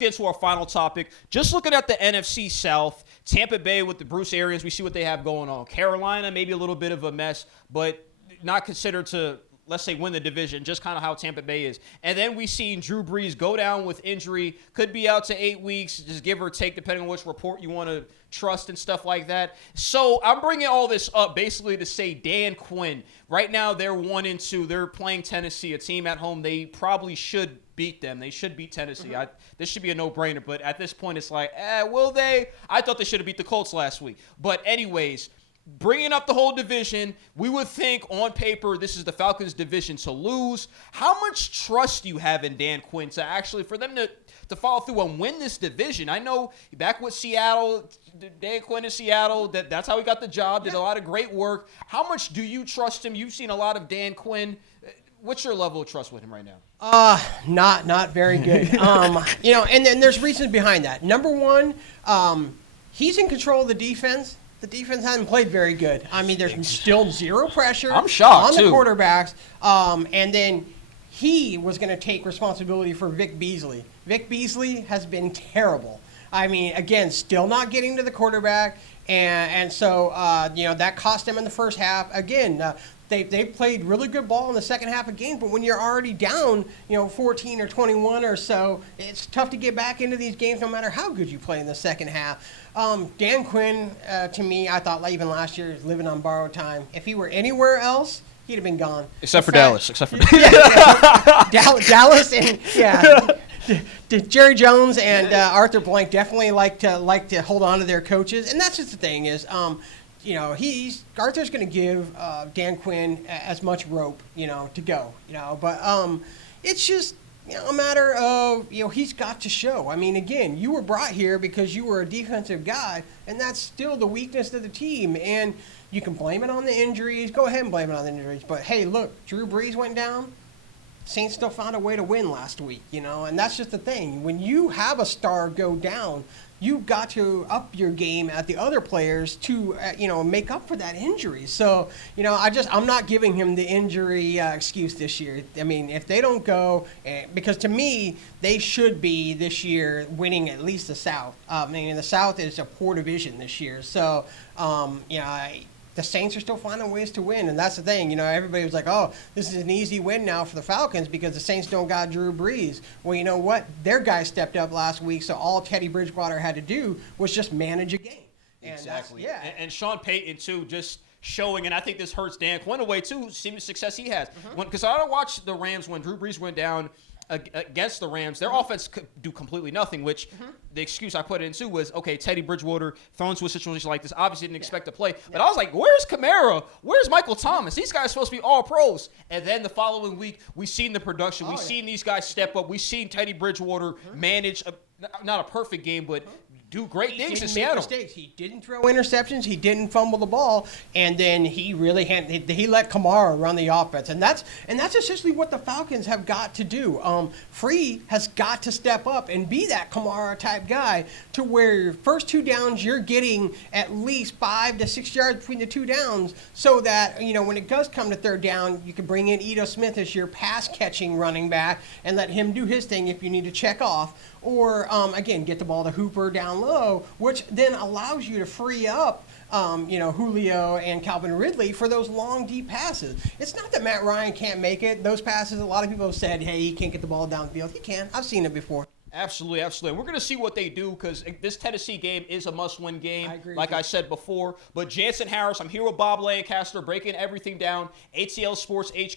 Get to our final topic. Just looking at the NFC South, Tampa Bay with the Bruce Arians, we see what they have going on. Carolina, maybe a little bit of a mess, but not considered to, let's say, win the division, just kind of how Tampa Bay is. And then we seen Drew Brees go down with injury, could be out to 8 weeks, just give or take, depending on which report you want to trust and stuff like that. So I'm bringing all this up basically to say Dan Quinn. Right now they're 1-2. They're playing Tennessee, a team at home. They probably should beat them. They should beat Tennessee. This should be a no-brainer. But at this point, it's like, will they? I thought they should have beat the Colts last week. But anyways, bringing up the whole division, we would think on paper this is the Falcons' division to lose. How much trust do you have in Dan Quinn to actually, for them to follow through and win this division? I know back with Seattle, Dan Quinn in Seattle, that's how he got the job, did a lot of great work. How much do you trust him? You've seen a lot of Dan Quinn. What's your level of trust with him right now? Not very good. And then there's reasons behind that. Number one, he's in control of the defense. The defense hasn't played very good. I mean, there's still zero pressure I'm shocked, on the too. quarterbacks. And then he was going to take responsibility for Vic Beasley. Vic Beasley has been terrible. I mean, again, still not getting to the quarterback. And so, that cost them in the first half. Again, they played really good ball in the second half of games, but when you're already down, 14 or 21 or so, it's tough to get back into these games no matter how good you play in the second half. Dan Quinn, to me, I thought even last year, is living on borrowed time. If he were anywhere else, he'd have been gone. Except for Dallas. Dallas and Jerry Jones and Arthur Blank definitely like to hold on to their coaches, and that's just the thing is, Arthur's going to give Dan Quinn as much rope, to go, but it's just a matter of, he's got to show. I mean, again, you were brought here because you were a defensive guy, and that's still the weakness of the team, and you can blame it on the injuries. Go ahead and blame it on the injuries, but hey, look, Drew Brees went down. Saints still found a way to win last week, and that's just the thing. When you have a star go down, you've got to up your game at the other players to, make up for that injury. So, I'm not giving him the injury excuse this year. I mean, if they don't go, because to me, they should be this year winning at least the South. The South is a poor division this year. So, the Saints are still finding ways to win, and that's the thing. Everybody was like, oh, this is an easy win now for the Falcons because the Saints don't got Drew Brees. Well, you know what? Their guy stepped up last week, so all Teddy Bridgewater had to do was just manage a game. And exactly. And Sean Payton, too, just showing, and I think this hurts Dan Quinn away, too, seeing the success he has. Because I watched the Rams when Drew Brees went down against the Rams. Their offense could do completely nothing, which the excuse I put it into was, okay, Teddy Bridgewater thrown into a situation like this, obviously didn't expect to play. But I was like, where's Kamara? Where's Michael Thomas? These guys are supposed to be all pros. And then the following week, we've seen the production. We've seen these guys step up. We've seen Teddy Bridgewater manage, not a perfect game, but do great things in Seattle. Mistakes. He didn't throw interceptions. He didn't fumble the ball, and then he really he let Kamara run the offense, and that's essentially what the Falcons have got to do. Free has got to step up and be that Kamara type guy to where your first two downs you're getting at least 5 to 6 yards between the two downs, so that when it does come to third down, you can bring in Ito Smith as your pass catching running back and let him do his thing if you need to check off. Or, again, get the ball to Hooper down low, which then allows you to free up, Julio and Calvin Ridley for those long, deep passes. It's not that Matt Ryan can't make it. Those passes, a lot of people have said, hey, he can't get the ball downfield. He can. I've seen it before. Absolutely. We're going to see what they do because this Tennessee game is a must-win game, I agree like I said before. But Jansen Harris, I'm here with Bob Lancaster, breaking everything down. ATL Sports HQ.